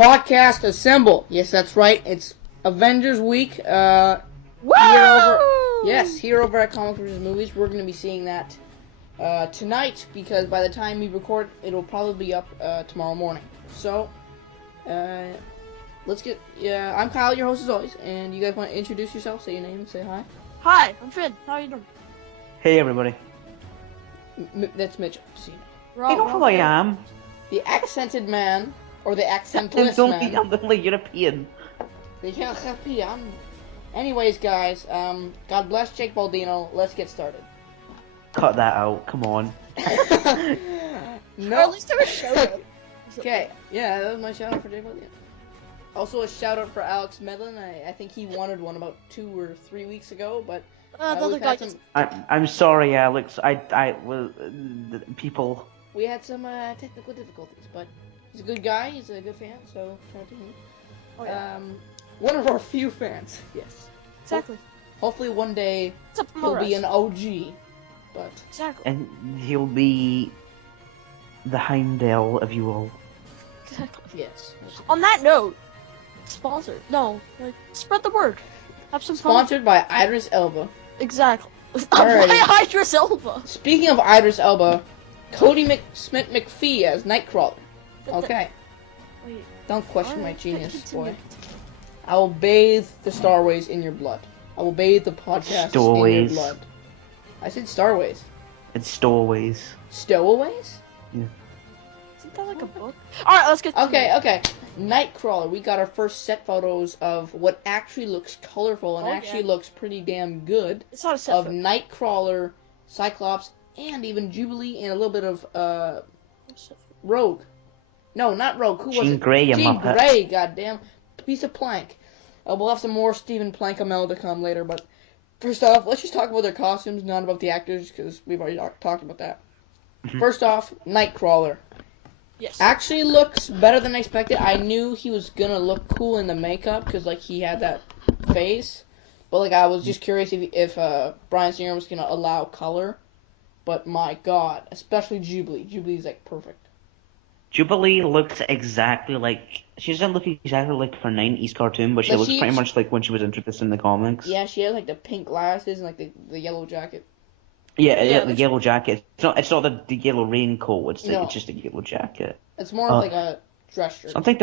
Podcast assemble. Yes, that's right. It's Avengers Week. Here over at Comics vs. Movies, we're going to be seeing that tonight because by the time we record, it'll probably be up tomorrow morning. So, let's get. Yeah, I'm Kyle, your host as always, and you guys want to introduce yourself, say your name, and say hi. Hi, I'm Finn. How are you doing? Hey everybody. That's Mitchell. See, You know who I am? the accented man or the accentless man. I'm the only European. The European. Anyways, guys, God bless Jake Baldino. Let's get started. Cut that out. Come on. No. Or at least have a shout out. Okay, yeah, that was my shout out for Jake Baldino. Also, a shout out for Alex Medlin. I think he wanted one about 2 or 3 weeks ago, but The other guy just... I'm sorry, Alex. People. We had some technical difficulties, but he's a good guy. He's a good fan, so shout out to him. Oh, yeah. One of our few fans. Yes. Exactly. Hopefully, one day It's up to he'll be an OG. But Exactly. And he'll be the Heimdall of you all. Exactly. yes. On that note, sponsored. No, like, spread the word. Have some fun. Sponsored by Idris Elba. Exactly. Alrighty. Why Idris Elba? Speaking of Idris Elba, Cody Smith McPhee as Nightcrawler. Okay. Wait. Don't question my Alright, genius, continue. boy. I will bathe the Starways in your blood. I will bathe the podcast in your Stowaways. blood. I said Starways. It's stowaways. Stowaways? Isn't that like a book? Alright, let's get to Okay. Nightcrawler. We got our first set photos of what actually looks colorful and Oh, actually yeah. looks pretty damn good. It's not a set Of photo. Nightcrawler, Cyclops, and even Jubilee, and a little bit of It's a set photo. Rogue. No, not Rogue. Who was Jean it? Grey, you Jean muppet. Grey, goddamn. Piece of plank. We'll have some more Stephen Plankamo to come later, but first off, let's just talk about their costumes, not about the actors, because we've already talked about that. First off, Nightcrawler. Yes. Actually looks better than I expected. I knew he was gonna look cool in the makeup, because, like, he had that face. But, like, I was just curious if Bryan Singer was gonna allow color. But, my god, especially Jubilee. Jubilee's, like, perfect. Jubilee looks exactly like. She doesn't look exactly like her 90s cartoon, but she Like, looks she- pretty much like when she was introduced in the comics. Yeah, she has, like, the pink glasses and, like, the yellow jacket. Yeah, Yeah, the that's- yellow jacket. It's not the yellow raincoat. It's No. it's just a yellow jacket. It's more of, like, a dress shirt. Something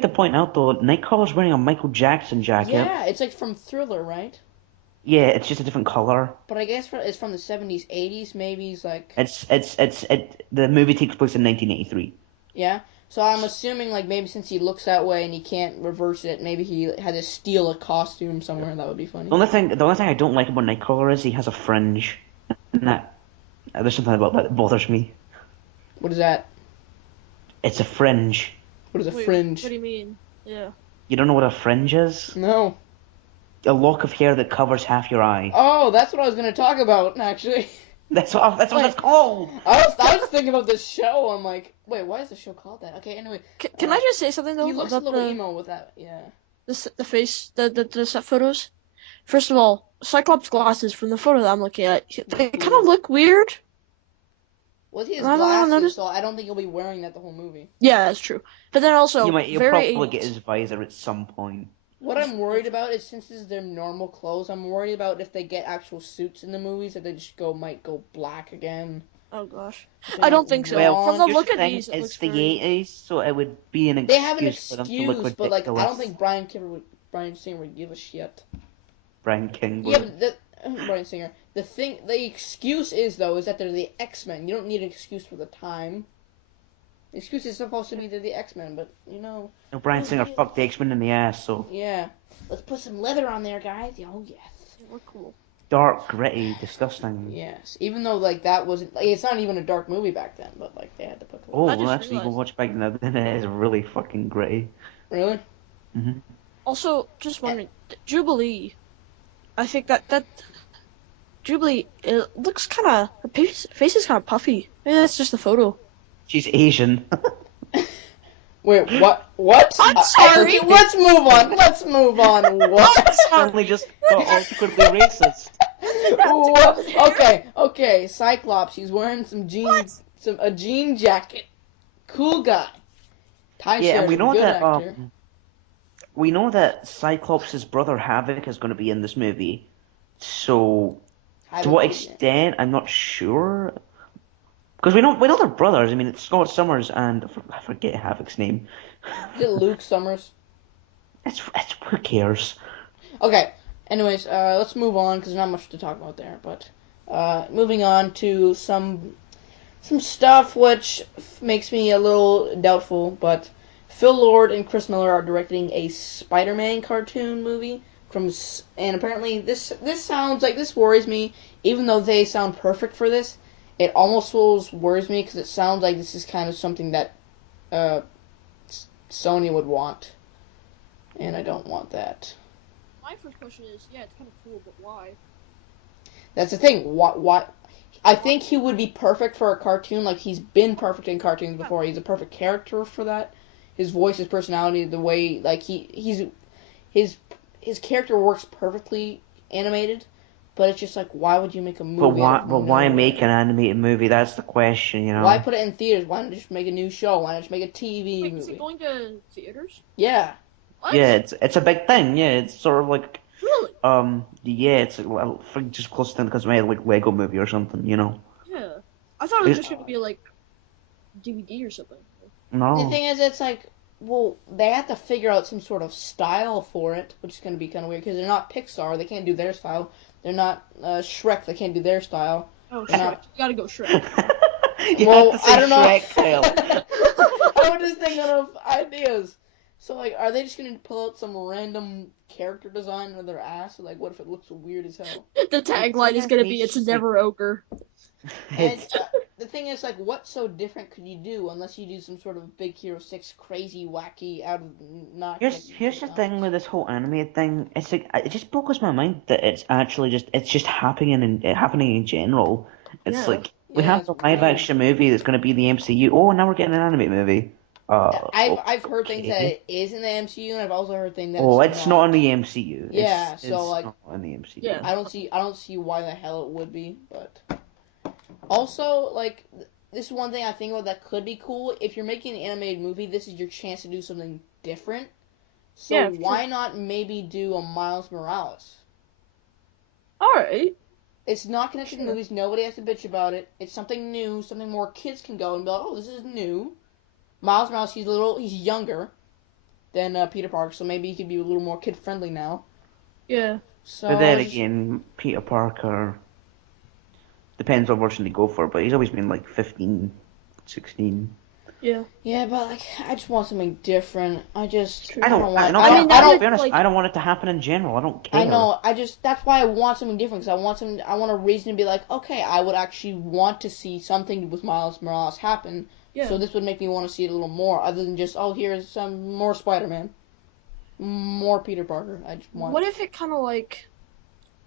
to point out though. Nightcrawler's wearing a Michael Jackson jacket. Yeah, it's, like, from Thriller, right? Yeah, it's just a different color. But I guess it's from the 70s, 80s, maybe he's, like... The movie takes place in 1983. Yeah? So I'm assuming, like, maybe since he looks that way and he can't reverse it, maybe he had to steal a costume somewhere, and that would be funny. The only thing I don't like about Nightcrawler is he has a fringe. And there's something about that bothers me. What is that? It's a fringe. What is a Wait, fringe? What do you mean? Yeah. You don't know what a fringe is? No. A lock of hair that covers half your eye. Oh, that's what I was going to talk about, actually. That's what it's called. I was thinking about this show. I'm like, wait, why is the show called that? Okay, anyway. Can I just say something though He looks a about little emo with that, yeah. the face, the set photos? First of all, Cyclops' glasses from the photo that I'm looking at, they kind of look weird. Well, he has I don't know, glasses, notice- so I don't think he'll be wearing that the whole movie. Yeah, that's true. But then also, You'll very probably get his visor at some point. What I'm worried about is since this is their normal clothes, I'm worried about if they get actual suits in the movies, that they just might go black again. Oh gosh, If I don't they're think so. wrong. From the Here's look the at thing, these, it it's looks the very... 80s, so it would be an They have an excuse for them to look excuse, ridiculous. but like I don't think Bryan Singer would give a shit. Brian King Yeah, would. but Bryan Singer. The excuse is that they're the X-Men. You don't need an excuse for the time. The excuse is supposed to be they're the X-Men, but No, Brian Singer fucked the X-Men in the ass, so yeah. Let's put some leather on there, guys. Oh yes. We're cool. dark, gritty, disgusting. Yes. Even though like that wasn't it's not even a dark movie back then, but like they had to put. Oh, I just well, actually, you can realized- watch back now, then it is really fucking gritty. Really? hmm Also, just wondering, Jubilee. I think that Jubilee, it looks kind of, her face is kind of puffy. Maybe that's just the photo. She's Asian. Wait, what? What? I'm sorry. Let's move on. What? Suddenly just got awkwardly racist. What? Okay. Cyclops. He's wearing some jeans, a jean jacket. Cool guy. Ty Yeah, and Sear's we a know good that actor. Cyclops' brother Havoc is going to be in this movie. So, to Havoc what will be in it. extent, I'm not sure. Because we know they're brothers. I mean, it's Scott Summers and I forget Havoc's name. Is it Luke Summers? It's who cares? Okay. Anyways, let's move on because there's not much to talk about there. But moving on to some stuff which makes me a little doubtful. But Phil Lord and Chris Miller are directing a Spider-Man cartoon movie and apparently this sounds like this worries me. Even though they sound perfect for this, it almost worries me because it sounds like this is kind of something that uh, Sony would want, and I don't want that. My first question is, yeah, it's kind of cool, but why? That's the thing. What? I Why? think he would be perfect for a cartoon. Like he's been perfect in cartoons before. He's a perfect character for that. His voice, his personality, the way like his his character works perfectly animated. But it's just like, why would you make a But movie out why? of But why make an nowhere? animated movie? That's the question, you Why know. put it in theaters? Why not just make a new show? Why not just make a TV Wait, is it movie? going to theaters? Yeah. What? Yeah, it's a big thing. Yeah, it's sort of like Really? yeah, it's well, I think just close to because it made like Lego movie or something, you know. Yeah. I thought it was It's, just going to be like DVD or something. The no. thing is, it's like, well, they have to figure out some sort of style for it, which is going to be kind of weird because they're not Pixar. They can't do their style. They're not Shrek. They can't do their style. Oh, They're Shrek. not. You gotta go Shrek. You had to Well, I say don't know. Shrek, Kyle. I was just thinking of ideas. So, like, are they just going to pull out some random character design out of their ass? Like, what if it looks weird as hell? The tagline is going to be, It's it's just like never ogre. And it's the thing is, like, what so different could you do unless you do some sort of Big Hero 6 crazy, wacky, out of not here's the thing designs? with this whole anime thing. It's like it just boggles my mind that it's actually just happening in general. It's Yeah. like we Yeah, have it's the live weird. action movie that's going to be the MCU. Oh, now we're getting an anime movie. I've heard things that Okay. it is in the MCU, and I've also heard things that Oh, it's it's not in not. the MCU. Yeah, so It's like, not in the MCU. Yeah. I don't see why the hell it would be, but also like this is one thing I think about that could be cool. If you're making an animated movie, this is your chance to do something different. So Yeah, for sure. why not maybe do a Miles Morales? Alright. It's not connected to Sure. movies. Nobody has to bitch about it. It's something new, something more kids can go and be like, oh, this is new. Miles Morales, he's younger than Peter Parker, so maybe he could be a little more kid friendly now. Yeah. But So I then was just, again, Peter Parker depends what version they go for, but he's always been like 15, 16. Yeah. yeah, but like I just want something different. True. I don't I want no, I but mean, I now I'll don't be that, honest, like, I don't want it to happen in general. I don't I care. know. I just that's why I want something different because I want a reason to be like, okay, I would actually want to see something with Miles Morales happen. So yeah. this would make me want to see it a little more, other than just oh, here's some more Spider-Man, more Peter Parker. I just want What if it kind of, like,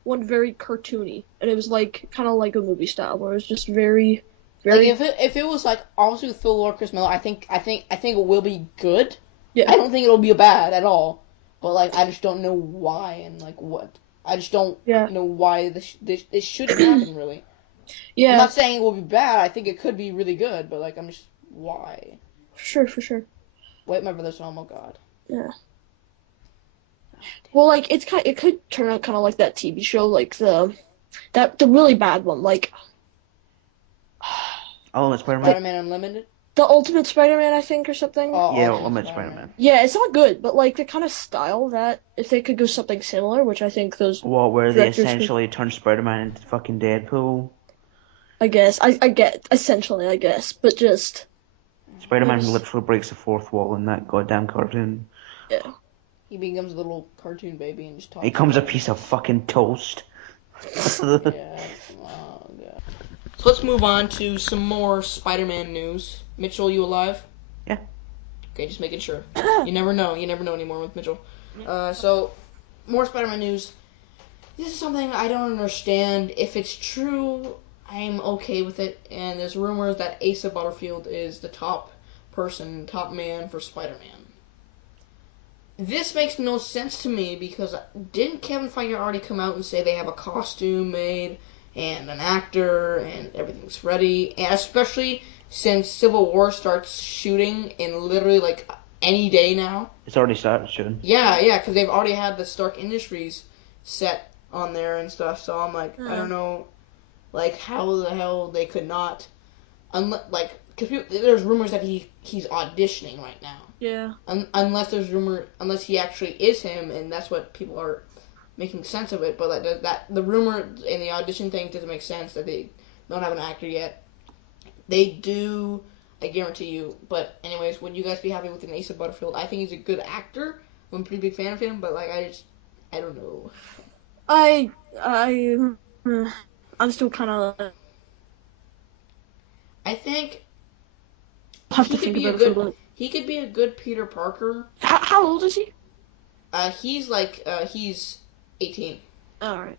went very cartoony, and it was, like, kind of like a movie style, where it was just very, like very, if it was like obviously with Phil Lord, Chris Miller, I think it will be good. yeah, I don't think it'll be bad at all. But like I just don't know why and like what. I just don't yeah, know why this shouldn't happen really. I'm yeah, not saying it will be bad. I think it could be really good, but like I'm just why? for sure, for sure. Wait, my brother's home. Oh God. Yeah. Well, like, it could turn out kind of like that TV show, like, the really bad one, like, Oh, it's Spider-Man? the, Spider-Man Unlimited. the Ultimate Spider-Man, I think, or something. Oh, Yeah, Ultimate Ultimate Spider-Man. Spider-Man. Yeah, it's not good, but, like, the kind of style that, if they could go something similar, which I think those What, where they directors could, essentially turn Spider-Man into fucking Deadpool? I guess, I get, essentially, I guess, but just, it Spider-Man was, literally breaks the fourth wall in that goddamn cartoon. yeah. He becomes a little cartoon baby and just He talks becomes a about. piece of fucking toast. Yeah. Oh God. So let's move on to some more Spider-Man news. Mitchell, you alive? Yeah. Okay, just making sure. You never know. You never know anymore with Mitchell. So more Spider-Man news. This is something I don't understand. If it's true, I'm okay with it. And there's rumors that Asa Butterfield is the top man for Spider-Man. This makes no sense to me because didn't Kevin Feige already come out and say they have a costume made and an actor and everything's ready? And especially since Civil War starts shooting in literally like any day now. It's already started shooting. Yeah, because they've already had the Stark Industries set on there and stuff. So I'm like, I don't know, like how the hell they could not, because there's rumors that he's auditioning right now. Yeah. Unless unless he actually is him, and that's what people are making sense of it. But like that the rumor and the audition thing doesn't make sense that they don't have an actor yet. They do, I guarantee you. But anyways, would you guys be happy with an Asa Butterfield? I think he's a good actor. I'm a pretty big fan of him, but like I don't know. I I'm still kind of I think have he to could think be a about it for a good bit. he could be a good Peter Parker. How old is he? He's 18. All right.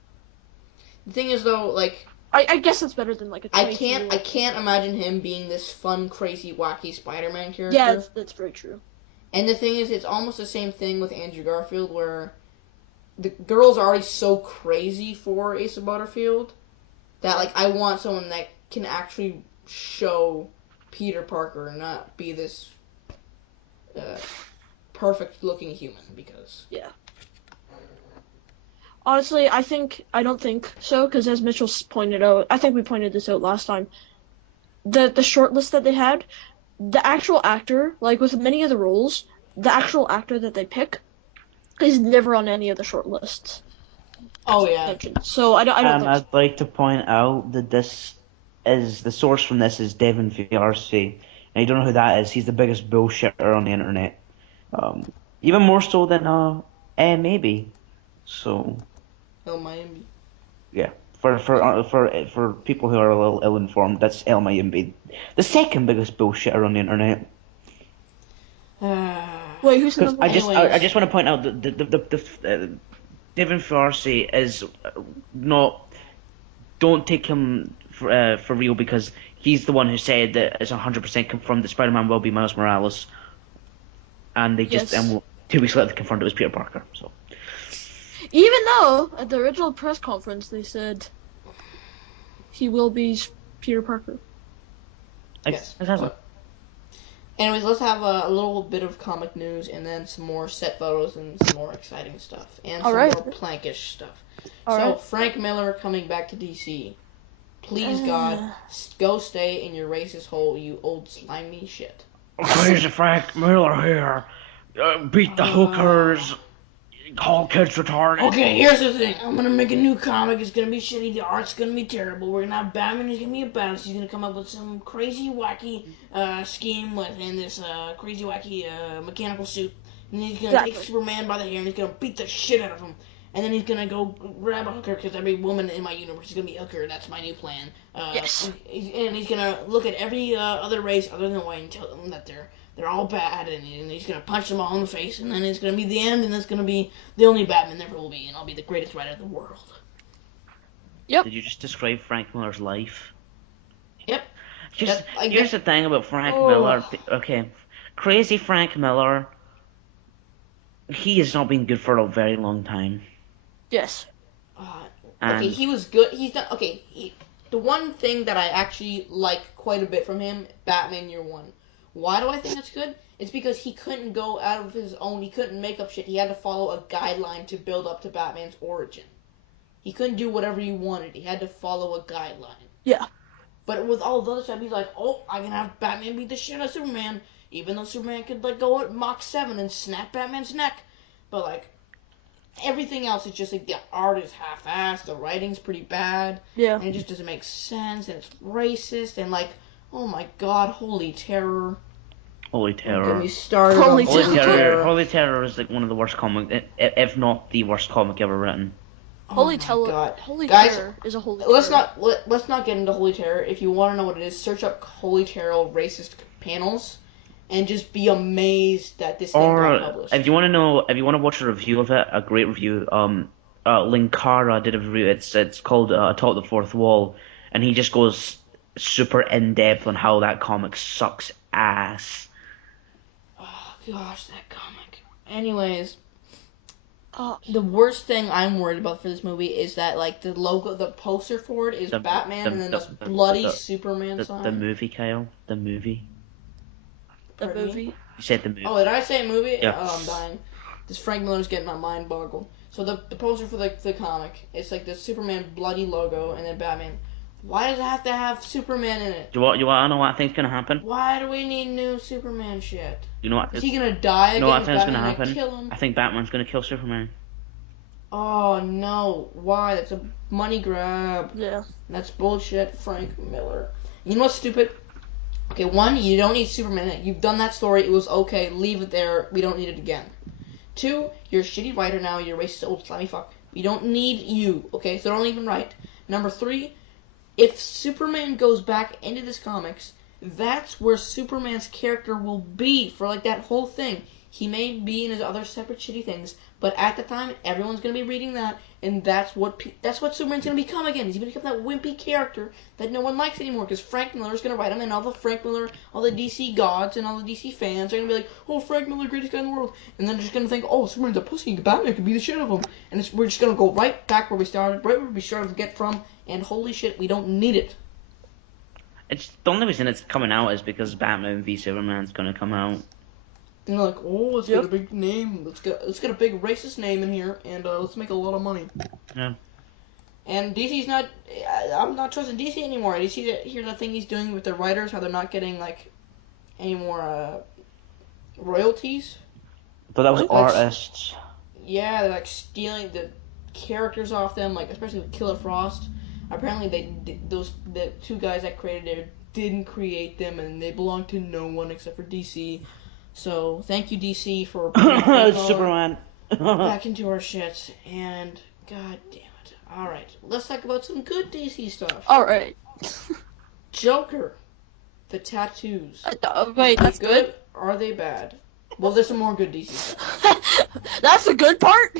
The thing is though, like I guess it's better than like a 22. I can't imagine him being this fun, crazy, wacky Spider-Man character. Yeah, that's very true. And the thing is, it's almost the same thing with Andrew Garfield, where the girls are already so crazy for Asa Butterfield that like I want someone that can actually show Peter Parker and not be this perfect-looking human. Because Yeah. Honestly, I don't think so, because as Mitchell pointed out, I think we pointed this out last time. The short list that they had, the actual actor, like with many of the roles, the actual actor that they pick is never on any of the short lists oh yeah, mentioned. So I don't think so. I'd like to point out that the source from this is Devin Fiarce, and you don't know who that is. He's the biggest bullshitter on the internet, even more so than maybe. So El Miami. yeah, for people who are a little ill-informed, that's El Mayimbe, the second biggest bullshitter on the internet. Wait, who's the Because number one? I just want to point out that Devin Fiarce is not. Don't take him for real, because he's the one who said that it's 100% confirmed that Spider-Man will be Miles Morales, and they just Yes. 2 weeks later they confirmed it was Peter Parker. So Even though at the original press conference they said he will be Peter Parker. Yes. exactly. Anyways, let's have a little bit of comic news and then some more set photos and some more exciting stuff and All some right. more plankish stuff. All So, right. Frank Miller coming back to DC. Please, God, go stay in your racist hole, you old slimy shit. Crazy Frank Miller here. Beat the hookers. Call kids retarded. Okay, here's the thing. I'm gonna make a new comic. It's gonna be shitty. The art's gonna be terrible. We're gonna have Batman. He's gonna be a bounce. He's gonna come up with some crazy, wacky scheme within this crazy, wacky mechanical suit. And he's gonna take Superman by the hair and he's gonna beat the shit out of him. And then he's gonna go grab a hooker because every woman in my universe is gonna be a hooker. That's my new plan. Yes. And he's gonna look at every other race other than white and tell them that they're all bad, and he's gonna punch them all in the face, and then it's gonna be the end, and it's gonna be the only Batman there will be, and I'll be the greatest writer in the world. Yep. Did you just describe Frank Miller's life? Yep. Here's the thing about Frank Miller. Okay, crazy Frank Miller. He has not been good for a very long time. Yes. Okay, he was good. He's not okay. The one thing that I actually like quite a bit from him, Batman Year One. Why do I think that's good? It's because he couldn't go out of his own. He couldn't make up shit. He had to follow a guideline to build up to Batman's origin. He couldn't do whatever he wanted. He had to follow a guideline. Yeah. But with all the other stuff, he's like, oh, I can have Batman beat the shit out of Superman, even though Superman could like go at Mach 7 and snap Batman's neck. But like everything else is just like the art is half-assed, the writing's pretty bad, Yeah. and it just doesn't make sense, and it's racist, and like, oh my god, Holy Terror. Holy Don't Terror. get me started Holy on Holy Terror. Terror. Holy Terror is like one of the worst comic, if not the worst comic ever written. Holy God. Holy Guys, Terror is a holy let's terror. let's not get into Holy Terror. If you want to know what it is, search up Holy Terror racist panels, and just be amazed that this thing got published. If you want to know, if you want to watch a review of it, a great review. Linkara did a review. It's called Atop the Fourth Wall, and he just goes super in depth on how that comic sucks ass. Oh gosh, that comic. Anyways. The worst thing I'm worried about for this movie is that like the logo, the poster for it is Batman and then this bloody Superman sign. The movie, Kyle. The movie. The movie. You said the movie. Oh, did I say movie? Yeah. Oh, I'm dying. This Frank Miller's getting my mind boggled. So the poster for the comic, it's like the Superman bloody logo and then Batman. Why does it have to have Superman in it? You want to know what I think's gonna happen? Why do we need new Superman shit? You know what? Is he gonna die You know again? what I Is think is Batman gonna happen? kill him? I think Batman's gonna kill Superman. Oh no! Why? That's a money grab. Yeah. That's bullshit, Frank Miller. You know what's stupid? Okay, one, you don't need Superman in it. You've done that story. It was okay. Leave it there. We don't need it again. Two, you're a shitty writer now. You're a racist old slimy fuck. We don't need you. Okay, so don't even write. Number three, if Superman goes back into this comics, that's where Superman's character will be for like that whole thing. He may be in his other separate shitty things, but at the time, everyone's gonna be reading that, and that's what Superman's gonna become again. He's gonna become that wimpy character that no one likes anymore, because Frank Miller's gonna write him, and all the Frank Miller, all the DC gods and all the DC fans are gonna be like, "Oh, Frank Miller, greatest guy in the world," and then they're just gonna think, "Oh, Superman's a pussy, Batman could be the shit of him," and we're just gonna go right back where we started, right where we started to get from, and holy shit, we don't need it. It's the only reason it's coming out is because Batman v Superman's gonna come out. And they're like, "Oh, let's get a big name. Let's get a big racist name in here, and let's make a lot of money." Yeah. And DC's not. I'm not trusting DC anymore. Here's the thing he's doing with the writers, how they're not getting like any more royalties. But that was Like, artists. Yeah, they're like stealing the characters off them, like especially with Killer Frost. Apparently, the two guys that created it didn't create them, and they belong to no one except for DC. So thank you, DC, for bringing Superman. back into our shit. And god damn it! All right, let's talk about some good DC stuff. All right. Joker, the tattoos. Wait, Are they that's good. Or are they bad? Well, there's some more good DC stuff. That's the good part.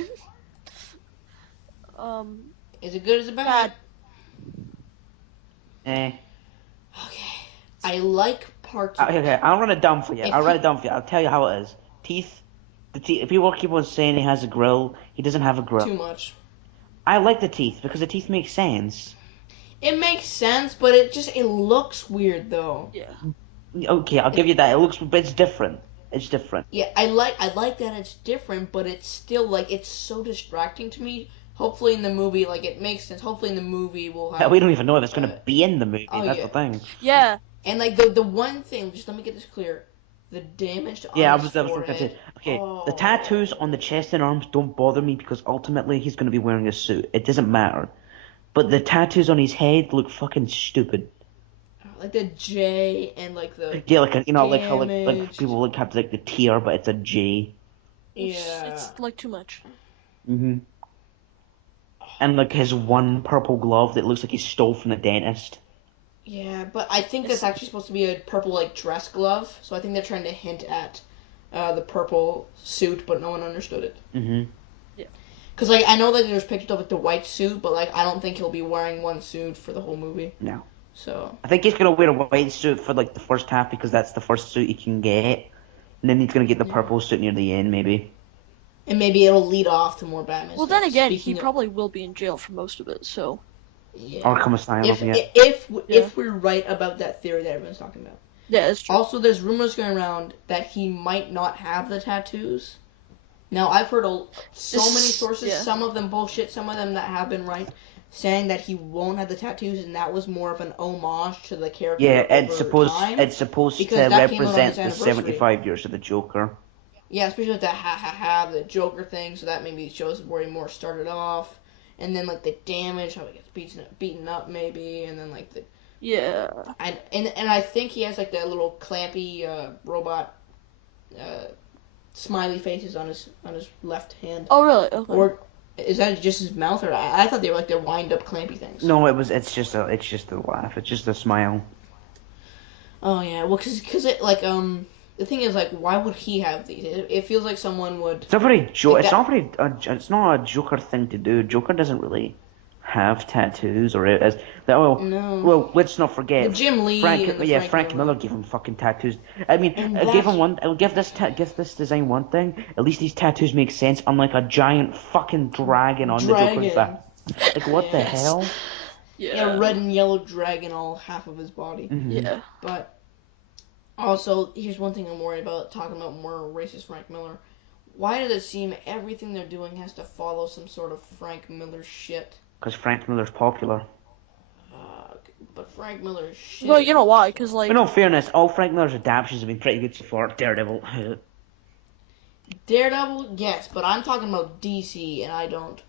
Is it good? Is it bad? Bad. Eh. Okay, I like part two. Okay, I'll run it down for you. If I'll run he- it down for you. I'll tell you how it is. Teeth. The teeth. People keep on saying he has a grill. He doesn't have a grill. Too much. I like the teeth because the teeth make sense. It makes sense, but it looks weird though. Yeah. Okay, I'll give you that. It looks, but it's different. It's different. Yeah, I like that it's different, but it's still like it's so distracting to me. Hopefully in the movie, like it makes sense. Hopefully in the movie we'll have. We don't even know if it's going to be in the movie. oh, That's yeah. the thing. Yeah. And like the one thing, just let me get this clear: the damage on Yeah, his that was forehead. okay. Oh. The tattoos on the chest and arms don't bother me because ultimately he's going to be wearing a suit. It doesn't matter. But the tattoos on his head look fucking stupid. Like the J and like the Yeah, like like how like damaged. people like have like the tear, but it's a J. Yeah. It's like too much. Mhm. And like his one purple glove that looks like he stole from the dentist. Yeah, but I think that's actually supposed to be a purple like dress glove. So I think they're trying to hint at the purple suit, but no one understood it. Mhm. Cause like I know that there's pictures of like the white suit, but like I don't think he'll be wearing one suit for the whole movie. No. So I think he's gonna wear a white suit for like the first half because that's the first suit he can get, and then he's gonna get the purple suit near the end, maybe. and maybe it'll lead off to more Batman. Well, stuff. then again, Speaking he of- probably will be in jail for most of it. So. yeah. Arkham Asylum, If yeah. if we're right about that theory that everyone's talking about. Yeah, it's true. Also, there's rumors going around that he might not have the tattoos. Now, I've heard so many sources, Yeah. some of them bullshit, some of them that have been right, saying that he won't have the tattoos, and that was more of an homage to the character. Yeah, over time. it's supposed to because that came out on represent his the anniversary. 75 years of the Joker. Yeah, especially with the the Joker thing, so that maybe shows where he more started off, and then like the damage, how he gets beaten up maybe, and then like the Yeah. and I think he has like that little clampy robot smiley faces on his left hand. Oh, really? Okay. Or is that just his mouth? Or I thought they were like their wind up clampy things. No, it's just a laugh. It's just a smile. Oh yeah, well, cause it like the thing is like why would he have these? It feels like someone would. It's not very Like it's not a Joker thing to do. Joker doesn't really have tattoos or as well. No. Well, let's not forget The Jim Lee and the Frank Miller gave him fucking tattoos. I mean, And I gave him one. I'll give this design one thing. At least these tattoos make sense. Unlike a giant fucking dragon on the Joker's back. Like what the Yes. hell? Yeah, red and yellow dragon all half of his body. Mhm. Yeah. But Also, here's one thing I'm worried about, talking about more racist Frank Miller. Why does it seem everything they're doing has to follow some sort of Frank Miller shit? Because Frank Miller's popular. Uh, but Frank Miller's shit. Well, is you know not why? so. Because like, In all fairness, all Frank Miller's adaptations have been pretty good so far. Daredevil. Daredevil, yes, but I'm talking about DC, and I don't.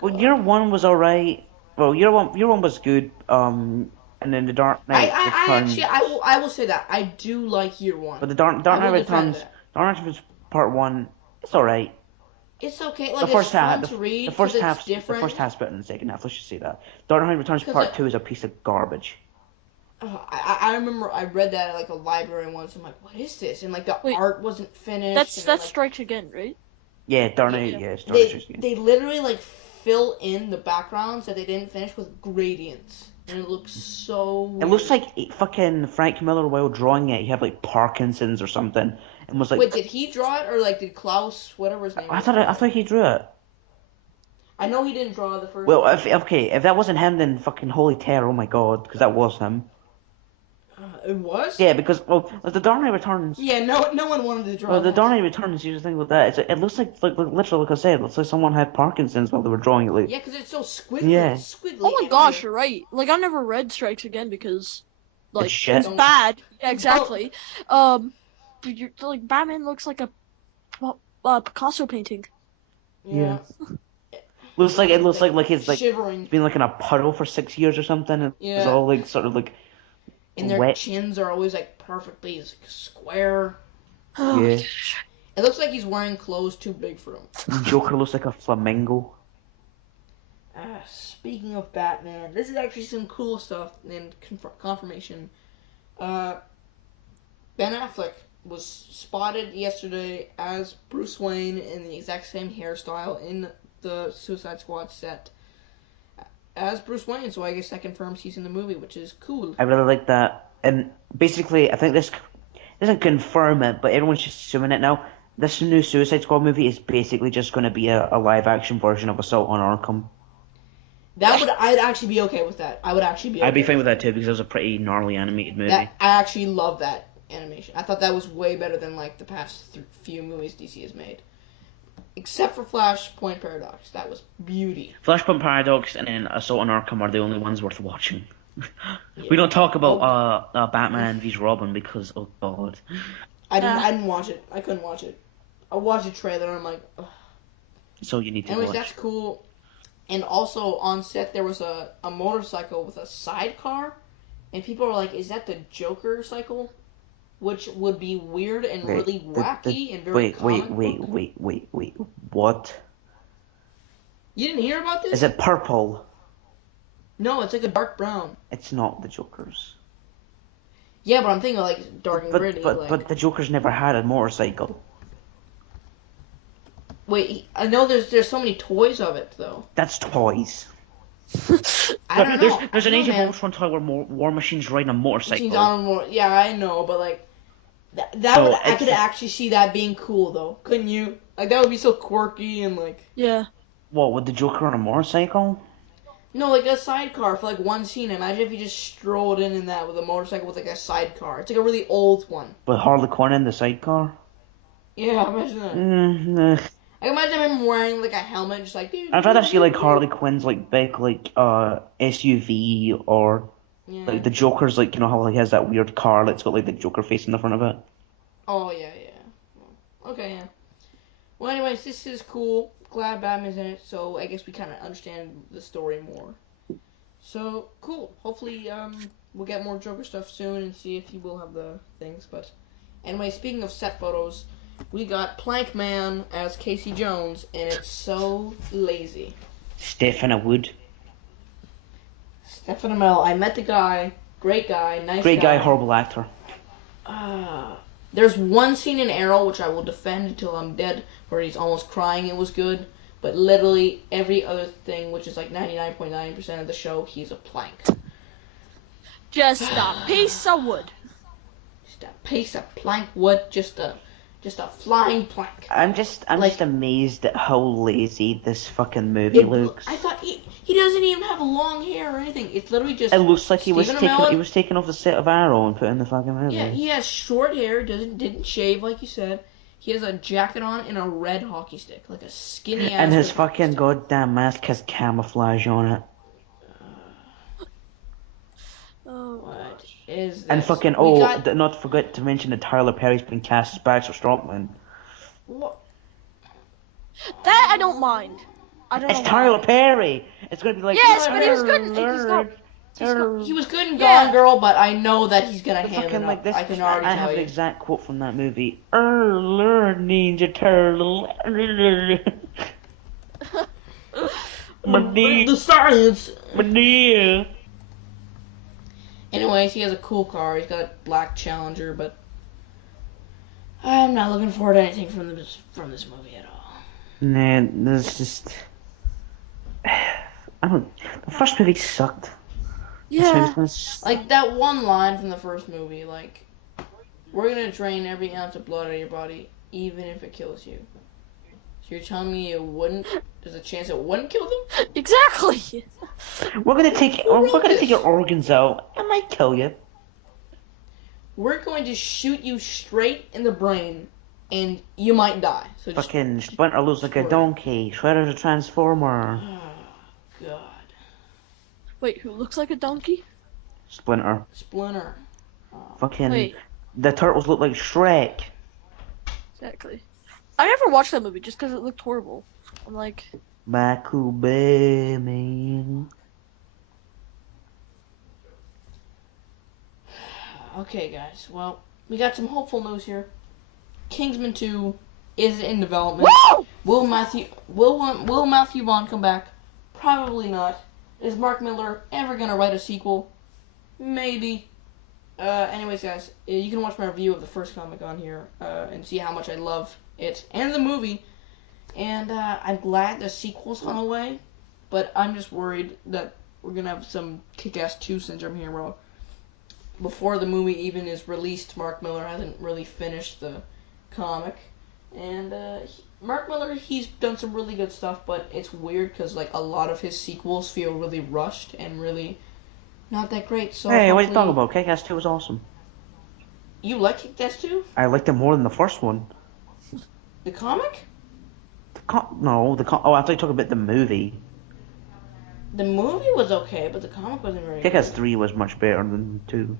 Well, God. year one was alright. Well, year one was good. And then the Dark I, Knight I, I Returns. actually, I will say that I do like Year One. But the I Dark Knight will defend Returns, that. Dark Knight Returns Part One, it's alright. It's okay, The like it's first half, fun to read the because first it's half, the different. first half's better than the second half. Let's just say that. Dark Knight Returns Because Part Two is a piece of garbage. I remember I read that at like a library once. I'm like, what is this? And like the wait, art wasn't finished. that's And then, like Strikes Again, right? Yeah, Dark Knight. yeah, Yeah, it's Dark they Knight. they literally like fill in the backgrounds that they didn't finish with gradients, and it looks so weird. It looks like fucking Frank Miller while drawing it. He had like Parkinson's or something, and was like, Wait, did he draw it or like did Klaus, whatever his name is? I thought he drew it. I know he didn't draw the first Well, one. if that wasn't him, then fucking holy terror, oh my god, because that was him. It was. Yeah, because well, the Dark Knight Returns. Yeah, no one wanted to draw Well, the that. Dark Knight Returns. Here's the thing with that. It looks like literally, like I said, it looks like someone had Parkinson's while they were drawing it. Like, Yeah, because it's so squiggly. yeah, Squiggly. Oh my everywhere. gosh, you're right. Like I never read Strikes Again because, like, it's shit. Don't- bad. Yeah, exactly. But you're like Batman looks like a Picasso painting. Yeah. Looks like it's like shivering. been like in a puddle for 6 years or something. And it's Yeah. all like sort of like And their wet. chins are always like perfectly square. Oh, Yeah. gosh. It looks like he's wearing clothes too big for him. Joker looks like a flamingo. Speaking of Batman, this is actually some cool stuff and confirmation. Ben Affleck was spotted yesterday as Bruce Wayne in the exact same hairstyle in the Suicide Squad set as Bruce Wayne, so I guess that confirms he's in the movie, which is cool. I really like that. And basically, I think this doesn't confirm it, but everyone's just assuming it now. This new Suicide Squad movie is basically just going to be a live action version of Assault on Arkham. I'd actually be okay with that. I would actually be okay I'd be fine with that too because it was a pretty gnarly animated movie. I actually love that animation. I thought that was way better than like the past few movies DC has made. Except for Flashpoint Paradox. That was beauty. Flashpoint Paradox and then Assault on Arkham are the only ones worth watching. Yeah. We don't talk about Batman vs Robin because oh god. I didn't watch it. I couldn't watch it. I watched the trailer and I'm like, ugh. So you need to Anyways, watch. that's cool. And also on set there was a motorcycle with a sidecar, and people were like, "Is that the Joker cycle?" Which would be weird and really wacky and very comic Wait. What? You didn't hear about this? Is it purple? No, it's like a dark brown. It's not the Joker's. Yeah, but I'm thinking like dark and gritty. But the Joker's never had a motorcycle. Wait, I know there's so many toys of it though. That's toys. I don't know. There's an I Age don't of know, man. Ultron toy where War Machine's riding a motorcycle. Yeah, I know, but like I could actually see that being cool though. Couldn't you? Like that would be so quirky and like. Yeah. What, with the Joker on a motorcycle? No, like a sidecar for like one scene. Imagine if you just strolled in that with a motorcycle with like a sidecar. It's like a really old one. With Harley Quinn in the sidecar? Yeah, imagine that. Nah. I imagine him wearing like a helmet, just like. I'd rather see like Harley Quinn's like big like SUV or like the Joker's like, you know how he has that weird car that's got like the Joker face in the front of it. Oh yeah. Okay, yeah. Well, anyways, this is cool. Glad Batman's in it, so I guess we kind of understand the story more. So cool. Hopefully, we'll get more Joker stuff soon and see if he will have the things. But anyway, speaking of set photos, we got Plank Man as Casey Jones, and it's so lazy. Stephen Wood. Stephen Amell. I met the guy. Great guy. Nice. Great guy, horrible actor. There's one scene in Arrow which I will defend until I'm dead, where he's almost crying. It was good, but literally every other thing, which is like 99.9% of the show, he's a plank. Just a piece of wood. Just a piece of plank wood, just a flying plank. I'm just amazed at how lazy this fucking movie looks. I thought He doesn't even have long hair or anything. It's literally just. It looks like he was Stephen taken. Amell. He was taken off the set of Arrow and put in the fucking movie. Yeah, he has short hair. Didn't shave like you said. He has a jacket on and a red hockey stick, like a skinny ass. And his red hockey fucking stick. goddamn mask has camouflage on it. Oh, What gosh. is this? And fucking not to forget to mention that Tyler Perry's been cast as Baxter Stockman. What? That I don't mind. I don't It's know Tyler why. Perry. It's gonna be like Yes, but he was good. He was good in Yeah. Gone Girl, but I know that he's gonna But ham it fucking like up. this. I can already I tell have you. an exact quote from that movie. Ninja Turtle. The science. Madea. Anyways, he has a cool car. He's got a black Challenger, but I'm not looking forward to anything from this movie at all. Man, this just. I don't. The first movie sucked. Yeah. Like that one line from the first movie, like, "We're gonna drain every ounce of blood out of your body, even if it kills you." So you're telling me it wouldn't? There's a chance it wouldn't kill them? Exactly. We're gonna take. Who We're wrote gonna take this? your organs out. I might kill you. We're going to shoot you straight in the brain, and you might die. So just, Fucking Splinter looks like a worry. donkey. Shredder's a transformer. Oh, God. Wait, who looks like a donkey? Splinter. Splinter. Fucking. Wait. The turtles look like Shrek. Exactly. I never watched that movie just because it looked horrible. I'm like, Michael Bay, man. Okay, guys. Well, we got some hopeful news here. Kingsman 2 is in development. woo! Will Matthew Vaughn come back? Probably not. Is Mark Miller ever gonna write a sequel? Maybe. Anyways, guys, you can watch my review of the first comic on here and see how much I love it and the movie. And I'm glad the sequel's on the way, but I'm just worried that we're gonna have some Kick-Ass 2 syndrome here, bro. Before the movie even is released, Mark Miller hasn't really finished the comic. And Mark Miller, he's done some really good stuff, but it's weird because like a lot of his sequels feel really rushed and really not that great. So Hey, what are you hopefully- talking about? Kick-Ass 2 was awesome. You like Kick-Ass 2? I liked it more than the first one. The comic? Oh, I thought you were talking about the movie. The movie was okay, but the comic wasn't very Kick-Ass good. 3 was much better than 2.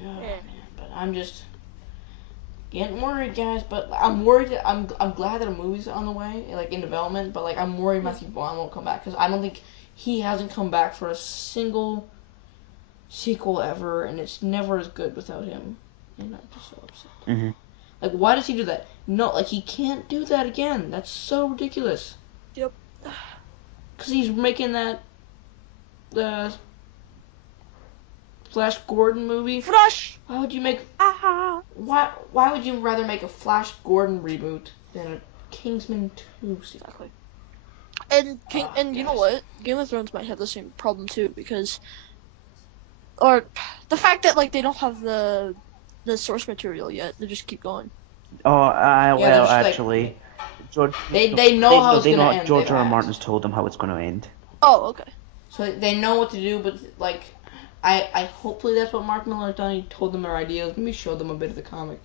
Oh, man, but I'm just getting worried, guys. But I'm worried. I'm glad that a movie's on the way, like in development. But like I'm worried Matthew Vaughn won't come back because I don't think he hasn't come back for a single sequel ever, and it's never as good without him. And I'm just so upset. Mm-hmm. Like, why does he do that? No, like he can't do that again. That's so ridiculous. Yep. Because he's making that Flash Gordon movie. Flash. Why would you make? Ah. Why would you rather make a Flash Gordon reboot than a Kingsman 2 sequel? Exactly. And you know Guys. what? Game of Thrones might have the same problem too because, or the fact that like they don't have the source material yet. They just keep going. Oh, Yeah, they're well, just, like, actually, George. They know how it's they gonna know end. George They've R. R. asked. Martin's told them how it's going to end. Oh, okay. So they know what to do, but like, I hopefully that's what Mark Miller has done. He told them their ideas, maybe showed them a bit of the comic.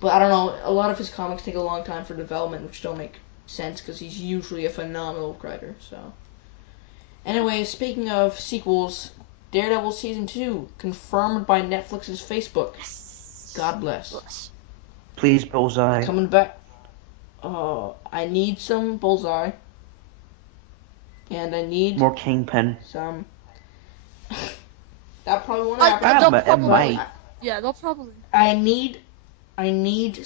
But I don't know. A lot of his comics take a long time for development, which don't make sense because he's usually a phenomenal writer. So, anyways, speaking of sequels, Daredevil season 2 confirmed by Netflix's Facebook. God bless. Please, Bullseye. Coming back. I need some Bullseye. And I need More Kingpin. some. That probably won't I, happen. they'll It probably, might. yeah, they'll probably. I need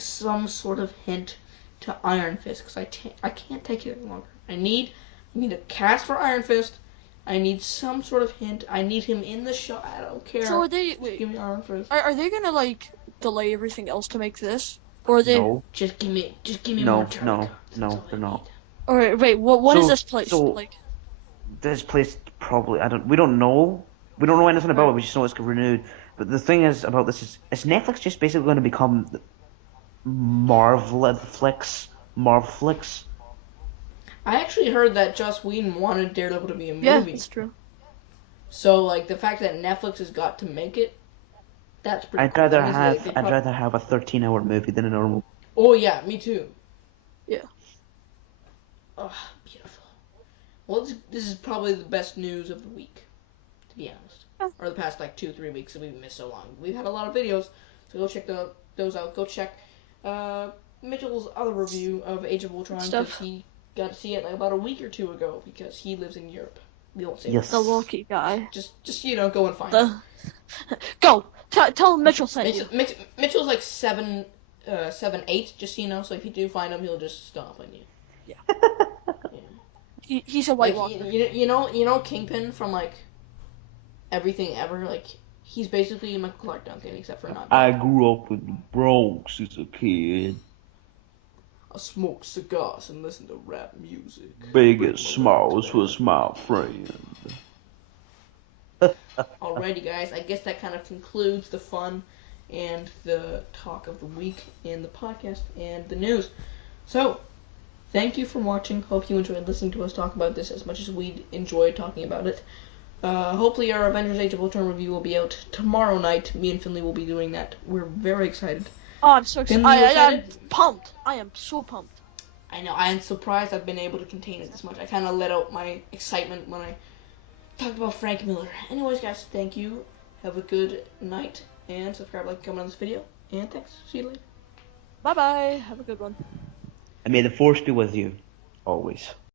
some sort of hint to Iron Fist because I can't take it any longer. I need a cast for Iron Fist. I need some sort of hint. I need him in the show. I don't care. So are they? Just Wait, give me Iron Fist. are they gonna like delay everything else to make this, or are they? No. Just give me No, more Turk. no, That's no, all I they're need. not. Or wait, what is this place So like? this place probably we don't know. We don't know anything about it. We just know it's renewed. But the thing is about this is Netflix just basically going to become Marvelflix? I actually heard that Joss Whedon wanted Daredevil to be a Yeah, movie. it's true. So like the fact that Netflix has got to make it, that's pretty I'd cool. That rather means have they I'd probably. rather have a 13-hour movie than a normal. Oh yeah, me too. Yeah. Oh, beautiful. Well, this is probably the best news of the week, to be honest. Or the past like 2-3 weeks that we've missed so long. We've had a lot of videos, so go check those out. Go check Mitchell's other review of Age of Ultron because Stuff. he got to see it like about a week or two ago because he lives in Europe. We won't say Yes. The where. lucky guy. Just go and find him. Go. Tell him Mitchell sent you. Mitchell's like 7'8", just so you know. So if you do find him, he'll just stomp on you. Yeah. Yeah. He's a White Like Walker. you know Kingpin from like everything ever. Like he's basically Michael Clark Duncan except for not I dead. grew up in the Bronx as a kid. I smoke cigars and listen to rap music. Biggest Smalls was my friend. Alrighty, guys. I guess that kind of concludes the fun and the talk of the week and the podcast and the news. So, thank you for watching. Hope you enjoyed listening to us talk about this as much as we enjoyed talking about it. Hopefully our Avengers Age of Ultron review will be out tomorrow night. Me and Finley will be doing that. We're very excited. Oh, I'm so excited. Finley, you I'm excited? pumped. I am so pumped. I know. I am surprised I've been able to contain it this much. I kind of let out my excitement when I talked about Frank Miller. Anyways, guys, thank you. Have a good night. And subscribe, like, comment on this video. And thanks. See you later. Bye bye. Have a good one. And may the force be with you always.